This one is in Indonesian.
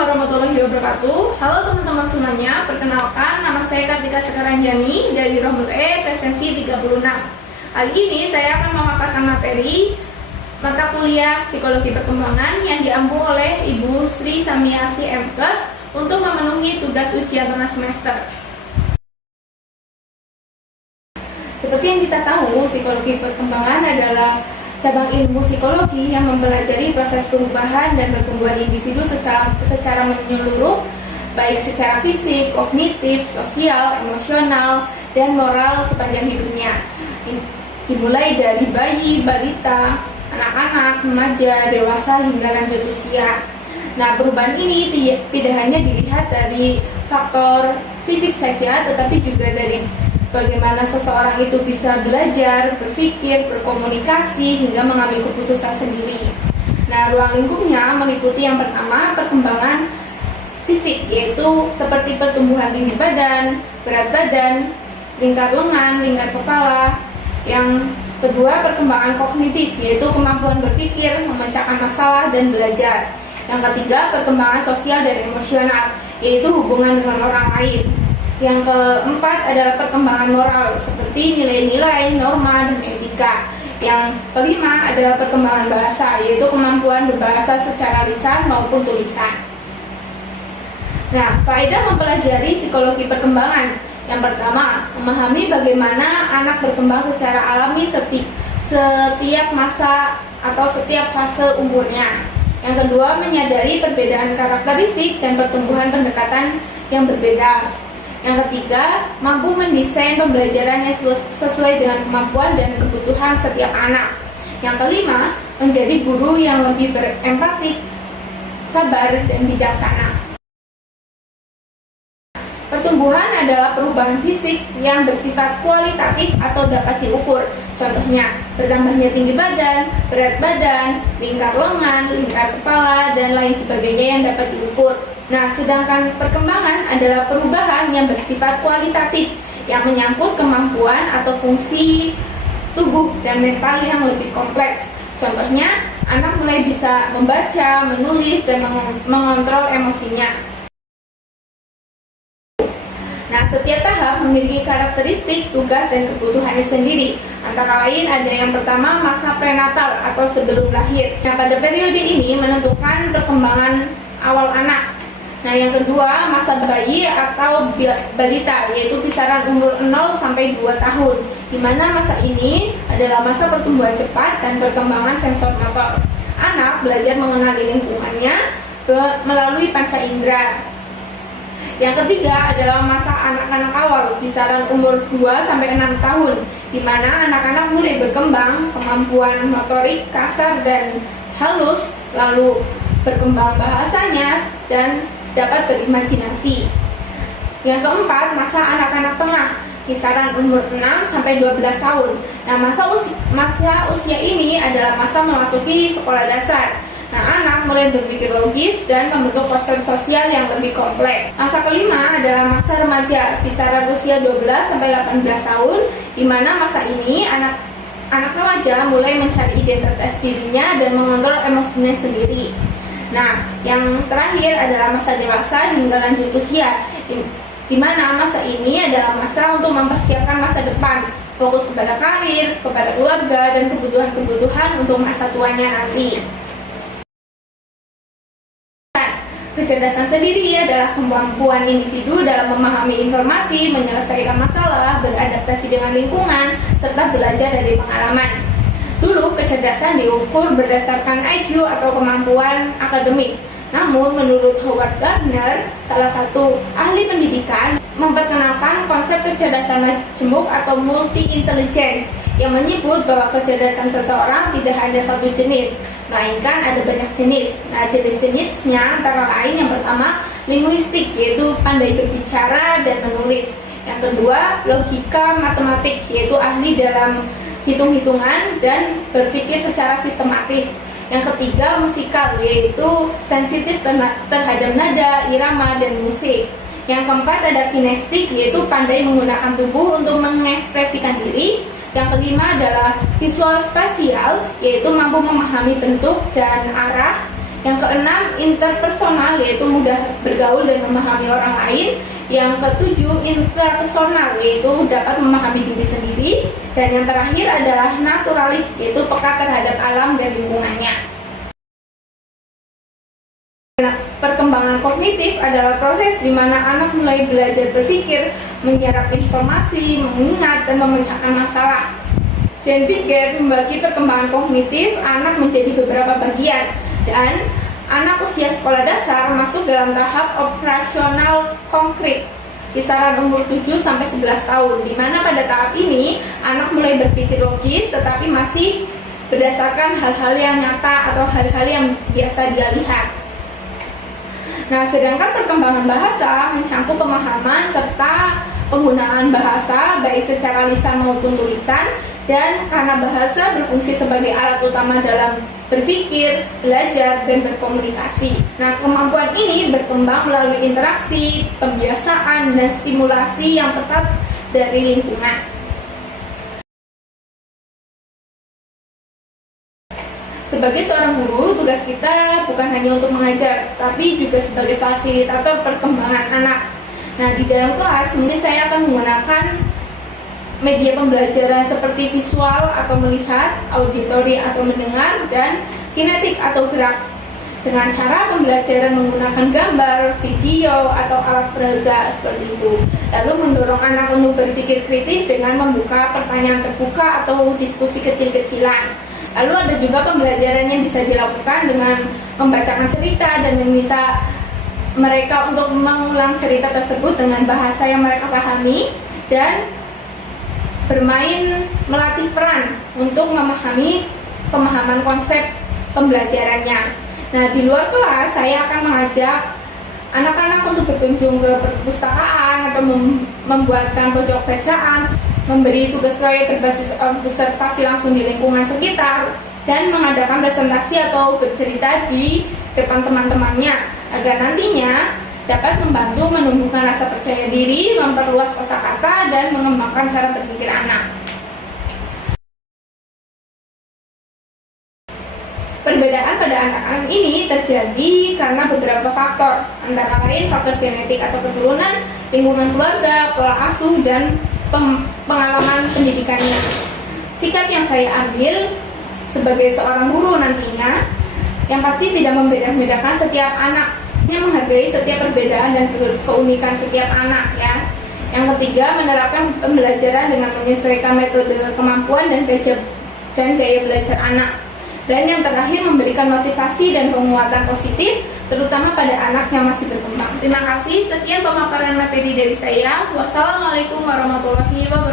warahmatullahi wabarakatuh. Halo teman-teman semuanya, perkenalkan nama saya Kartika Sekaranjani dari Rombel E Presensi 36. Kali ini saya akan memaparkan materi mata kuliah Psikologi Perkembangan yang diampu oleh Ibu Sri Samiasi MKes untuk memenuhi tugas ujian tengah semester. Seperti yang kita tahu, Psikologi Perkembangan adalah cabang ilmu psikologi yang mempelajari proses perubahan dan pertumbuhan individu secara menyeluruh, baik secara fisik, kognitif, sosial, emosional, dan moral sepanjang hidupnya. Dimulai dari bayi, balita, anak-anak, remaja, dewasa, hingga lanjut usia. Nah, perubahan ini tidak hanya dilihat dari faktor fisik saja, tetapi juga dari bagaimana seseorang itu bisa belajar, berpikir, berkomunikasi, hingga mengambil keputusan sendiri. Nah, ruang lingkupnya meliputi yang pertama, perkembangan fisik, yaitu seperti pertumbuhan tinggi badan, berat badan, lingkar lengan, lingkar kepala. Yang kedua, perkembangan kognitif, yaitu kemampuan berpikir, memecahkan masalah, dan belajar. Yang ketiga, perkembangan sosial dan emosional, yaitu hubungan dengan orang lain. Yang keempat adalah perkembangan moral, seperti nilai-nilai, norma, dan etika. Yang kelima adalah perkembangan bahasa, yaitu kemampuan berbahasa secara lisan maupun tulisan. Nah, faedah mempelajari psikologi perkembangan. Yang pertama, memahami bagaimana anak berkembang secara alami setiap masa atau setiap fase umurnya. Yang kedua, menyadari perbedaan karakteristik dan pertumbuhan pendekatan yang berbeda. Yang ketiga, mampu mendesain pembelajaran yang sesuai dengan kemampuan dan kebutuhan setiap anak. Yang kelima, menjadi guru yang lebih berempatik, sabar, dan bijaksana. Pertumbuhan adalah perubahan fisik yang bersifat kualitatif atau dapat diukur. Contohnya, bertambahnya tinggi badan, berat badan, lingkar lengan, lingkar kepala, dan lain sebagainya yang dapat diukur. Nah, sedangkan perkembangan adalah perubahan yang bersifat kualitatif yang menyangkut kemampuan atau fungsi tubuh dan mental yang lebih kompleks. Contohnya, anak mulai bisa membaca, menulis, dan mengontrol emosinya. Nah, setiap tahap memiliki karakteristik, tugas, dan kebutuhannya sendiri. Antara lain ada yang pertama, masa prenatal atau sebelum lahir. Nah, pada periode ini menentukan perkembangan awal anak. Nah, yang kedua, masa bayi atau balita, yaitu kisaran umur 0 sampai 2 tahun, di mana masa ini adalah masa pertumbuhan cepat dan perkembangan sensor motor. Anak belajar mengenali lingkungannya melalui panca indera. Yang ketiga adalah masa anak-anak awal, kisaran umur 2 sampai 6 tahun, di mana anak-anak mulai berkembang kemampuan motorik kasar dan halus, lalu berkembang bahasanya dan dapat berimajinasi. Yang keempat, masa anak-anak tengah, kisaran umur 6 sampai 12 tahun. Nah, masa usia ini adalah masa memasuki sekolah dasar. Nah, anak mulai berpikir logis dan membentuk konsep sosial yang lebih kompleks. Masa kelima adalah masa remaja, kisaran usia 12 sampai 18 tahun, di mana masa ini anak remaja mulai mencari identitas dirinya dan mengontrol emosinya sendiri. Nah, yang terakhir adalah masa dewasa hingga lanjut usia, di mana masa ini adalah masa untuk mempersiapkan masa depan, fokus kepada karir, kepada keluarga, dan kebutuhan-kebutuhan untuk masa tuanya nanti. Kecerdasan sendiri adalah kemampuan individu dalam memahami informasi, menyelesaikan masalah, beradaptasi dengan lingkungan, serta belajar dari pengalaman. Dulu, kecerdasan diukur berdasarkan IQ atau kemampuan akademik. Namun, menurut Howard Gardner, salah satu ahli pendidikan, memperkenalkan konsep kecerdasan majemuk atau multi-intelligence yang menyebut bahwa kecerdasan seseorang tidak hanya satu jenis, melainkan ada banyak jenis. Nah, jenis-jenisnya antara lain yang pertama, linguistik, yaitu pandai berbicara dan menulis. Yang kedua, logika matematik, yaitu ahli dalam hitung-hitungan dan berpikir secara sistematis. Yang ketiga, musikal, yaitu sensitif terhadap nada, irama, dan musik. Yang keempat ada kinestik, yaitu pandai menggunakan tubuh untuk mengekspresikan diri. Yang kelima adalah visual spasial, yaitu mampu memahami bentuk dan arah. Yang keenam, interpersonal, yaitu mudah bergaul dan memahami orang lain. Yang ketujuh, intrapersonal, yaitu dapat memahami diri sendiri. Dan yang terakhir adalah naturalis, yaitu peka terhadap alam dan lingkungannya. Perkembangan kognitif adalah proses di mana anak mulai belajar berpikir, menyerap informasi, mengingat, dan memecahkan masalah. Jane Piaget membagi perkembangan kognitif anak menjadi beberapa bagian, dan anak usia sekolah dasar masuk dalam tahap operasional konkret kisaran umur 7-11 tahun, di mana pada tahap ini anak mulai berpikir logis tetapi masih berdasarkan hal-hal yang nyata atau hal-hal yang biasa dia lihat. Nah, sedangkan perkembangan bahasa mencangkup pemahaman serta penggunaan bahasa baik secara lisan maupun tulisan, dan karena bahasa berfungsi sebagai alat utama dalam berpikir, belajar, dan berkomunikasi. Nah, kemampuan ini berkembang melalui interaksi, pembiasaan, dan stimulasi yang tepat dari lingkungan. Sebagai seorang guru, tugas kita bukan hanya untuk mengajar, tapi juga sebagai fasilitator perkembangan anak. Nah, di dalam kelas mungkin saya akan menggunakan media pembelajaran seperti visual atau melihat, auditori atau mendengar, dan kinetik atau gerak. Dengan cara pembelajaran menggunakan gambar, video, atau alat peraga seperti itu. Lalu mendorong anak untuk berpikir kritis dengan membuka pertanyaan terbuka atau diskusi kecil-kecilan. Lalu ada juga pembelajaran yang bisa dilakukan dengan membacakan cerita dan meminta mereka untuk mengulang cerita tersebut dengan bahasa yang mereka pahami, dan bermain melatih peran untuk memahami pemahaman konsep pembelajarannya. Nah, di luar kelas saya akan mengajak anak-anak untuk berkunjung ke perpustakaan atau membuatkan pojok bacaan, memberi tugas proyek berbasis observasi langsung di lingkungan sekitar, dan mengadakan presentasi atau bercerita di depan teman-temannya agar nantinya dapat membantu menumbuhkan rasa percaya diri, memperluas kosakata, dan mengembangkan cara berpikir anak. Perbedaan pada anak-anak ini terjadi karena beberapa faktor, antara lain faktor genetik atau keturunan, lingkungan keluarga, pola asuh, dan pengalaman pendidikannya. Sikap yang saya ambil sebagai seorang guru nantinya, yang pasti tidak membeda-bedakan setiap anak, yang menghargai setiap perbedaan dan keunikan setiap anak ya. Yang ketiga, menerapkan pembelajaran dengan menyesuaikan metode kemampuan dan gaya belajar anak. Dan yang terakhir, memberikan motivasi dan penguatan positif, terutama pada anak yang masih berkembang. Terima kasih, sekian pemaparan materi dari saya. Wassalamualaikum warahmatullahi wabarakatuh.